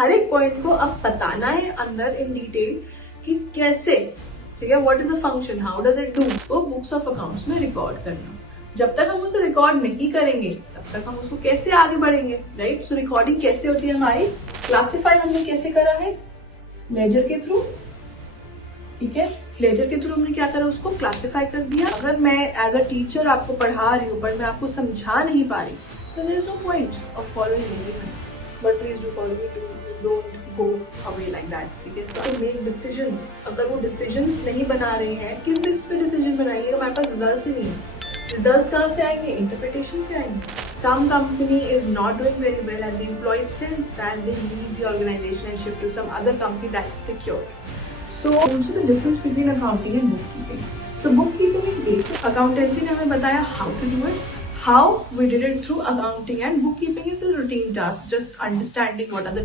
हर एक पॉइंट को अब बताना है अंदर इन डिटेल कि कैसे, ठीक है, what is the function, how does it do, वो बुक्स ऑफ अकाउंट्स में रिकॉर्ड करना। जब तक हम उसे रिकॉर्ड नहीं करेंगे तब तक हम उसको कैसे आगे बढ़ेंगे, राइट। सो रिकॉर्डिंग कैसे होती है हमारी, क्लासिफाई हमने कैसे करा है, लेजर के थ्रू, ठीक है। लेजर के थ्रू हमने क्या करा, उसको क्लासिफाई कर दिया। अगर मैं एज अ टीचर आपको पढ़ा रही हूँ बट मैं आपको समझा नहीं पा रही, तो there is no point of following me, but please do follow me, don't go away like that, ठीक है। सो मेक डिसीजंस, अगर वो डिसीजंस नहीं बना रहे हैं, किस बेसिस पे डिसीजन बनाएंगे, हमारे पास रिजल्ट्स ही नहीं है। रिजल्ट्स कहाँ से आएंगे, इंटरप्रिटेशन से आएंगे। Some company is not doing very well and the employees sense that they leave the organization and shift to some other company that is secure. So also the difference between accounting and bookkeeping. So bookkeeping is basic. Accountancy ने हमें बताया how to do it. How we did it through accounting, and bookkeeping is a routine task, just understanding what are the.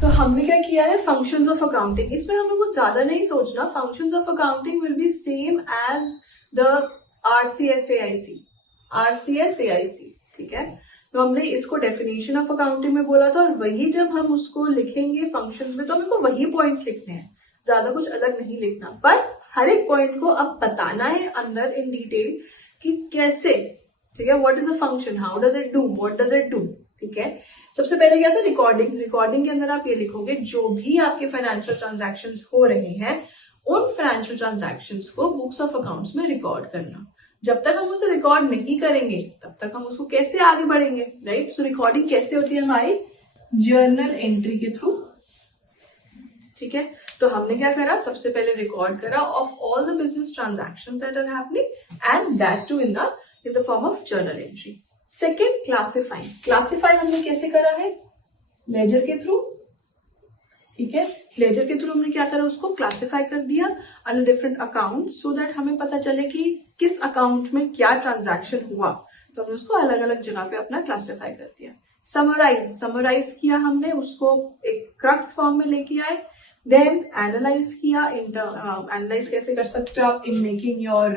तो हमने क्या किया है, functions of accounting. इसमें हमें कुछ ज्यादा नहीं सोचना। Functions of accounting will be same as the RCS-AIC, ठीक है। तो हमने इसको डेफिनेशन ऑफ अकाउंटिंग में बोला था, और वही जब हम उसको लिखेंगे फंक्शंस में तो हमको वही पॉइंट्स लिखने हैं, ज्यादा कुछ अलग नहीं लिखना। पर हर एक पॉइंट को अब बताना है अंदर इन डिटेल कि कैसे, ठीक है, what is the function, how does it do, what does it do, ठीक है। सबसे पहले क्या था, रिकॉर्डिंग। रिकॉर्डिंग के अंदर आप ये लिखोगे, जो भी आपके फाइनेंशियल ट्रांजैक्शंस हो रहे हैं उन फाइनेंशियल ट्रांजैक्शंस को बुक्स ऑफ अकाउंट्स में रिकॉर्ड करना। जब तक हम उसे रिकॉर्ड नहीं करेंगे तब तक हम उसको कैसे आगे बढ़ेंगे, राइट। सो रिकॉर्डिंग कैसे होती है हमारी, जर्नल एंट्री के थ्रू, ठीक है। तो हमने क्या करा, सबसे पहले रिकॉर्ड करा of all the business transactions that are happening and that too in the form of journal entry. Second, classify. Classify हमने कैसे करा है, लेजर के थ्रू, ठीक है। लेजर के थ्रू हमने क्या करा, उसको क्लासिफाई कर दिया under different account, so that हमें पता चले कि किस अकाउंट में क्या ट्रांजैक्शन हुआ। तो हमने उसको अलग अलग जगह पे अपना क्लासिफाई कर दिया। समराइज किया हमने, उसको एक क्रक्स फॉर्म में लेके आए। देन एनालाइज किया। एनालाइज कैसे कर सकते हो आप, in making your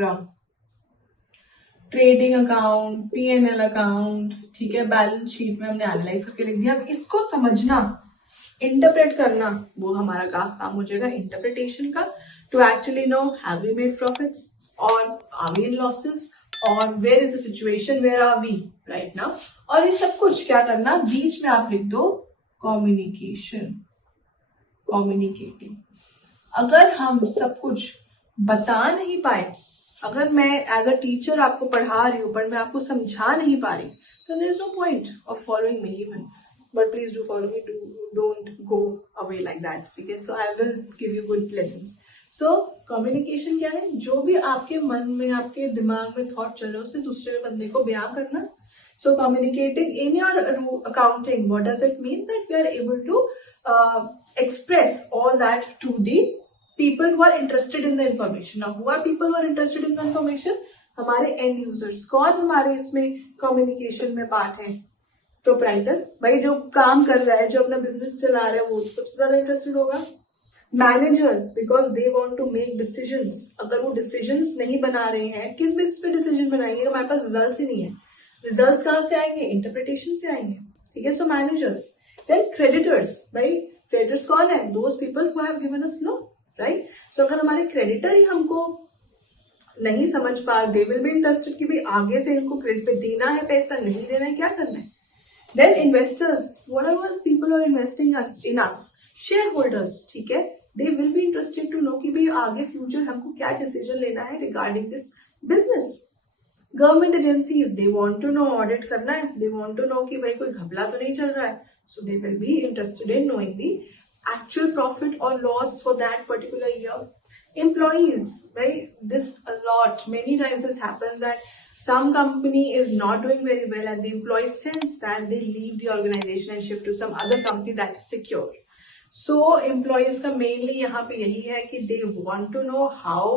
trading account, P&L account, ठीक है। बैलेंस शीट में हमने एनालाइज करके लिख दिया। अब इसको समझना, इंटरप्रेट करना, वो हमारा काम हो जाएगा इंटरप्रिटेशन का, to actually know have we made profits और आर वी इन लॉसेस और where is the situation, where are we right now. और ये सब कुछ क्या करना, बीच में आप लिख दो कम्युनिकेशन, कम्युनिकेटिंग। अगर हम सब कुछ बता नहीं पाए, अगर मैं एज अ टीचर आपको पढ़ा रही हूँ बट मैं आपको समझा नहीं पा रही, तो there is no point of following me even, but please do follow me, don't go away like that, ठीक है। So I will give you good lessons. So communication क्या है, जो भी आपके मन में, आपके दिमाग में थॉट चल रहे हो उसे दूसरे बंदे को बयां करना। So communicating in your accounting, what does it mean, that we are able to express all that to the people who are interested in the information. Now, who are people who are interested in the information? हमारे end users। कौन हमारे इसमें communication में पार्ट है, प्रोप्राइटर, भाई जो काम कर रहा है, जो अपना बिजनेस चला रहा है, वो सबसे ज्यादा इंटरेस्टेड होगा। Managers, because they want to make decisions. अगर वो डिसीजंस नहीं बना रहे हैं, किस बेसिस पे डिसीजन बनाएंगे, हमारे पास रिजल्ट्स ही नहीं है। रिजल्ट्स कहाँ से आएंगे, इंटरप्रिटेशन से आएंगे, ठीक है। So managers. देन क्रेडिटर्स, भाई क्रेडिटर्स कौन है, those people who have given us loan, right. So अगर हमारे क्रेडिटर ही हमको नहीं समझ पा, दे विल बी इंटरेस्टेड कि भाई आगे से इनको क्रेडिट पे देना है पैसा, नहीं देना है, क्या करना है। Then investors, whatever people are investing in us, share holders, ठीक है, they will be interested to know कि भाई आगे फ्यूचर हमको क्या डिसीजन लेना है regarding this business. Government agencies, they want to know, audit करना है, दे वांट टू नो कि भाई कोई घपला तो नहीं चल रहा है, so they will be interested in knowing the actual profit or loss for that particular year. Employees, right? This a lot. Many times this happens that some company is not doing very well and the employees sense that they leave the organization and shift to some other company that is secure. So employees का mainly यहाँ पे यही है कि they want to know how,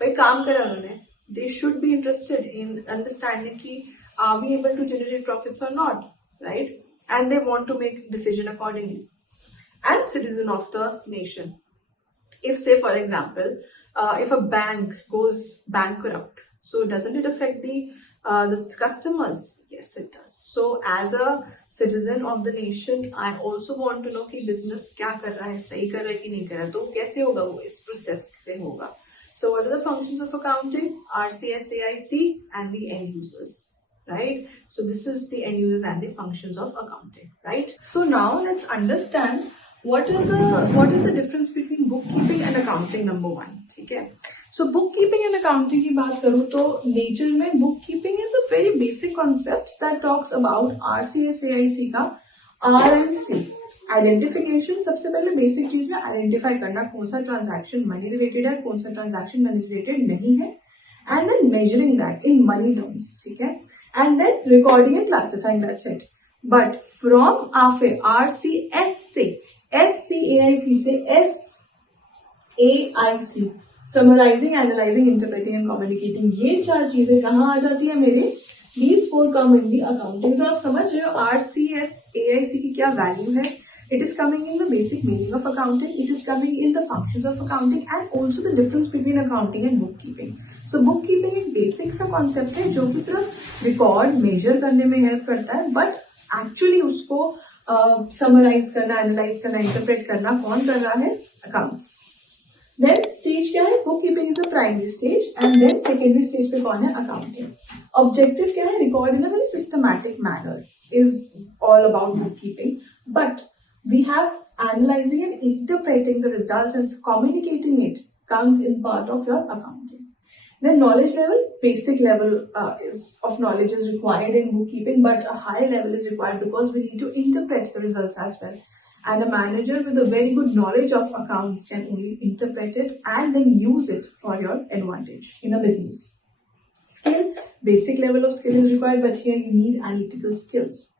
भाई काम करा उन्होंने, they should be interested in understanding कि are we able to generate profits or not, right? And they want to make decision accordingly. And citizen of the nation. If, say, for example, if a bank goes bankrupt, so doesn't it affect the the customers? Yes, it does. So as a citizen of the nation, I also want to know कि business क्या कर रहा है, सही कर रहा है कि नहीं कर रहा है, तो कैसे होगा वो, इस process से होगा. So what are the functions of accounting? RCSAIC and the end users, right? So this is the end users and the functions of accounting, right? So now let's understand what is the difference between bookkeeping and accounting, number one. ठीक है. So bookkeeping and accounting की बात करूँ तो nature में bookkeeping is a very basic concept that talks about RCSAIC का R and C. Identification, सबसे पहले basic चीज में identify करना कौन सा transaction money related है, कौन सा transaction money related नहीं है, and then measuring that in money terms. ठीक है. And then recording and classifying, that's it. But from RCS से SCAIC से SAIC, summarising, analysing, interpreting and communicating, ये चार चीजें कहाँ आ जाती है मेरे? These four come in the accounting. तो आप समझ रहे हो RCSAIC की क्या वैल्यू है? It is coming in the basic meaning of accounting. It is coming in the functions of accounting and also the difference between accounting and bookkeeping. So bookkeeping एक basic सा concept है जो कि सिर्फ record measure करने में help करता है, but actually उसको summarize करना, analyze करना, interpret करना कौन कर रहा है? Accounts. Then stage क्या है? Bookkeeping is a primary stage and then secondary stage पे कौन है? Accounting. Objective क्या है? Record in a very systematic manner is all about bookkeeping, but we have analyzing and interpreting the results and communicating it comes in part of your accounting. Then knowledge level, basic level of knowledge is required in bookkeeping, but a high level is required because we need to interpret the results as well. And a manager with a very good knowledge of accounts can only interpret it and then use it for your advantage in a business. Skill, basic level of skill is required, but here you need analytical skills.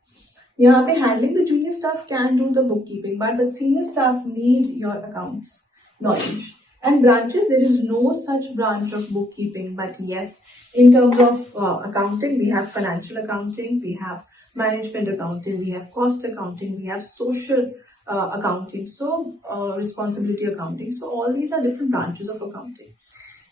यहाँ पे handling the junior staff can do the bookkeeping, but senior staff need your accounts knowledge. And branches, there is no such branch of bookkeeping, but yes, in terms of accounting, we have financial accounting, we have management accounting, we have cost accounting, we have social accounting, so responsibility accounting. So all these are different branches of accounting.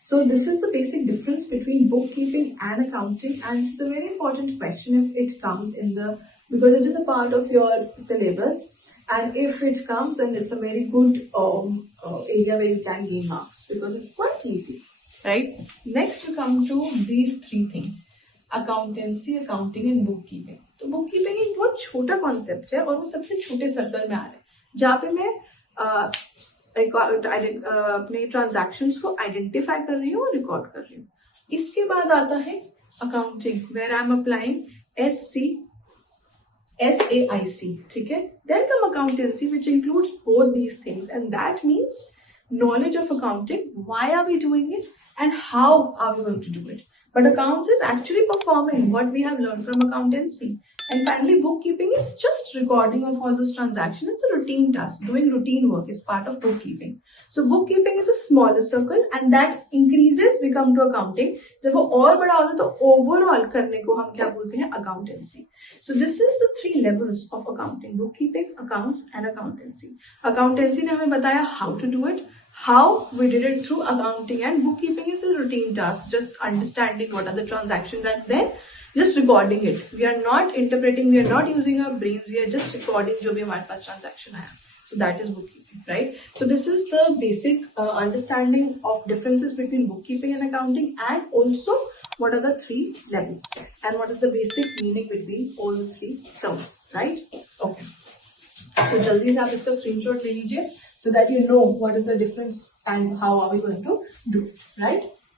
So this is the basic difference between bookkeeping and accounting, and this is a very important question if it comes in the, because it is a part of your syllabus, and if it comes, then it's a very good area where you can gain marks because it's quite easy, right? Next we come to these three things: accountancy, accounting and bookkeeping. तो bookkeeping एक बहुत छोटा concept है और वो सबसे छोटे सर्कल में आ रहा है जहाँ पे मैं अपने ट्रांजैक्शंस को आइडेंटिफाई कर रही हूँ और रिकॉर्ड कर रही हूँ. इसके बाद आता है accounting, where I am applying SAIC, ठीक है. Then come accountancy, which includes both these things, and that means knowledge of accounting, why are we doing it and how are we going to do it. But accounts is actually performing what we have learned from accountancy. And finally, bookkeeping is just recording of all those transactions. It's a routine task. Doing routine work is part of bookkeeping. So bookkeeping is a smaller circle and that increases, we come to accounting. जब वो और बड़ा होता है तो overall करने को हम क्या बोलते हैं? Accountancy. So this is the three levels of accounting: bookkeeping, accounts and accountancy. Accountancy ने हमें बताया how to do it. How we did it through accounting, and bookkeeping is a routine task, just understanding what are the transactions and then just recording it. We are not interpreting, we are not using our brains, we are just recording जो भी हमारे पास transaction है. So that is bookkeeping, right? So this is the basic understanding of differences between bookkeeping and accounting, and also what are the three levels and what is the basic meaning between all the three terms, right? Okay. So जल्दी से आप इसका screenshot ले लीजिए so that you know what is the difference and how are we going to do, right?